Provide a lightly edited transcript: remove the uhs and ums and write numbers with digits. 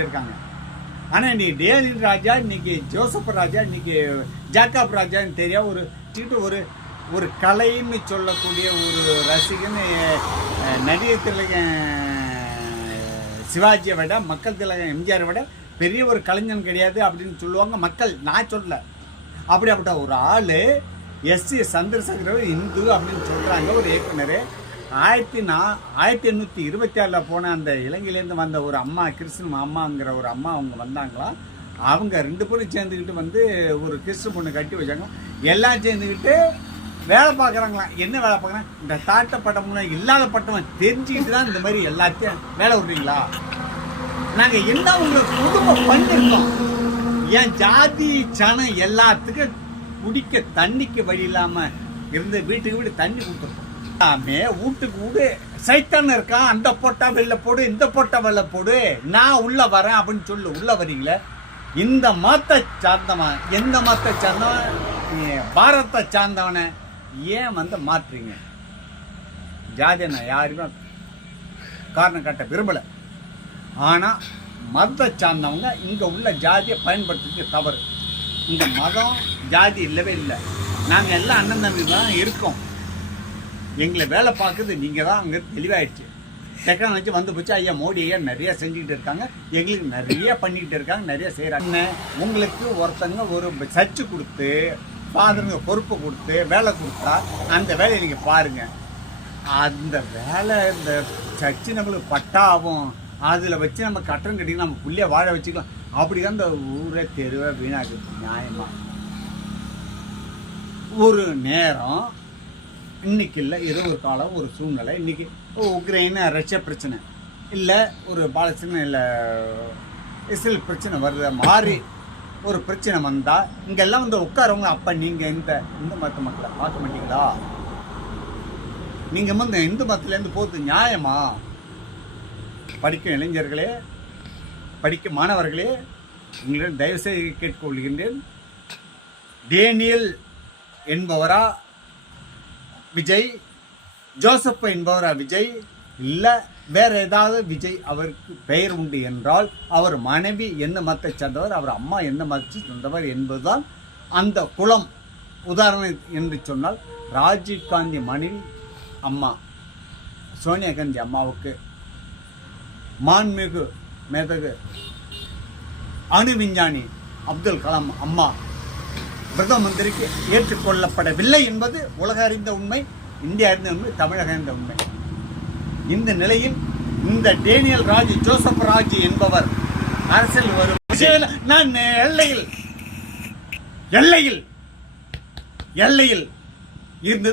இருக்காங்க. ஆனா நீ டேனியல் ராஜா, இன்னைக்கு ஜோசப் ராஜா, இன்னைக்கு ஜாக்கப் ராஜான்னு தெரியா ஒரு ஒரு ஒரு கலைன்னு சொல்லக்கூடிய ஒரு ரசிகன். நடிகர் திலகம் சிவாஜியை விட, மக்கள் திலகம் எம்ஜிஆரை விட பெரிய ஒரு கலைஞன் கிடையாது அப்படின்னு சொல்லுவாங்க மக்கள். நான் சொல்ல, அப்படிப்பட்ட ஒரு ஆள் எஸ்சி சந்திரசேகர் இந்து அப்படின்னு சொல்கிறாங்க. ஒரு இயக்குனர் 1826 போன அந்த இலங்கையிலேருந்து வந்த ஒரு அம்மா, கிறிஸ்டின் அம்மாங்கிற ஒரு அம்மா அவங்க வந்தாங்களாம். அவங்க 2 பேரும் சேர்ந்துக்கிட்டு வந்து ஒரு கிறிஸ்டின் பொண்ணு கட்டி வச்சாங்க. எல்லாம் சேர்ந்துக்கிட்டு வேலை பார்க்குறாங்களாம். என்ன வேலை பார்க்குறேன், இந்த தாட்ட பட்டம்னா இல்லாத பட்டம் தெரிஞ்சுக்கிட்டு தான் இந்த மாதிரி எல்லாத்தையும் வேலை விட்றீங்களா? நாங்கள் என்ன உங்களுக்கு குடும்பம் பண்ணிருக்கோம்? என் ஜாதி சனம் எல்லாத்துக்கும் குடிக்க தண்ணிக்கு வழி இல்லாமல் இருந்து வீட்டுக்கு வீடு தண்ணி கொடுத்துருக்கோம். எல்லாமே வீட்டுக்கு வீடு சைத்தான் இருக்கான். அந்த போட்டா வெளில போடு, இந்த போட்டா வெளில போடு, நான் உள்ள வரேன் அப்படின்னு சொல்லு. உள்ள வரீங்களே, இந்த மதத்தை சார்ந்தவன், எந்த மதத்தை சார்ந்தவன், பாரத்தை சார்ந்தவனை ஏன் வந்து மாற்றுறீங்க? ஜாதியை நான் யாருமே காரணம் காட்ட விரும்பலை. ஆனால் மதத்தை சார்ந்தவங்க இங்கே உள்ள ஜாதியை பயன்படுத்துறது தவறு. இந்த மதம் ஜாதி இல்லவே இல்லை. நாங்கள் எல்லாம் அண்ணன் தம்பி தான் இருக்கோம். எங்களை வேலை பார்க்குறது நீங்கள் தான். அங்கே தெளிவாயிடுச்சு. டெக்னாலஜி வந்து போச்சு. ஐயா மோடி ஐயா நிறைய செஞ்சுக்கிட்டு இருக்காங்க, எங்களுக்கு நிறைய பண்ணிக்கிட்டு இருக்காங்க, நிறைய செய்கிறாங்க. உங்களுக்கு ஒருத்தங்க ஒரு சர்ச்சு கொடுத்து, ஃபாதருங்க பொறுப்பு கொடுத்து வேலை கொடுத்தா அந்த வேலையை நீங்கள் பாருங்கள். அந்த வேலை இந்த சர்ச்சு நம்மளுக்கு பட்டாவும் அதில் வச்சு நம்ம கட்டணம் கட்டி நம்ம புள்ளைய வாழ வச்சுக்கலாம். அப்படிதான் இந்த ஊரை தெருவை வீணாக்குது. நியாயமா ஒரு நேரம் இன்னைக்கு இல்லை, ஏதோ ஒரு காலம், ஒரு சூழ்நிலை. இன்னைக்கு உக்ரைன் ரஷ்யா பிரச்சனை இல்லை, ஒரு பாலஸ்தீன இல்லை இஸ்ரேல் பிரச்சனை வருது. மாறி ஒரு பிரச்சனை வந்தால் இங்கெல்லாம் வந்து உட்காரவங்க, அப்போ நீங்கள் இந்த மத மக்களை பார்க்க மாட்டீங்களா? நீங்கள் வந்து இந்து மதத்துலேருந்து போகிறது நியாயமா? படிக்கும் இளைஞர்களே, படிக்கும் மாணவர்களே, உங்களிடம் தயவுசெய்து கேட்டுக்கொள்கின்றேன். டேனியல் என்பவரா விஜய், ஜோசப் என்பவரா விஜய், இல்லை வேற ஏதாவது விஜய் அவருக்கு பெயர் உண்டு என்றால், அவர் மனைவி எந்த மதத்தை சேர்ந்தவர், அவர் அம்மா எந்த மதத்தை சேர்ந்தவர் என்பதுதான் அந்த குலம். உதாரணம் என்று சொன்னால், ராஜீவ்காந்தி மனைவி அம்மா சோனியா காந்தி அம்மாவுக்கு, மாண்புமிகு மேதகு அணு விஞ்ஞானி அப்துல் கலாம் அம்மா பிரதம மந்திரிக்கு ஏற்றுக்கொள்ளப்படவில்லை என்பது உலக அறிந்த உண்மை, இந்தியா அறிந்த உண்மை, தமிழக அறிந்த உண்மை. இந்த நிலையில் இந்த டேனியல் ராஜ், ஜோசப் ராஜ் என்பவர் அரசியல் வரும். நான் எல்லையில் இருந்தது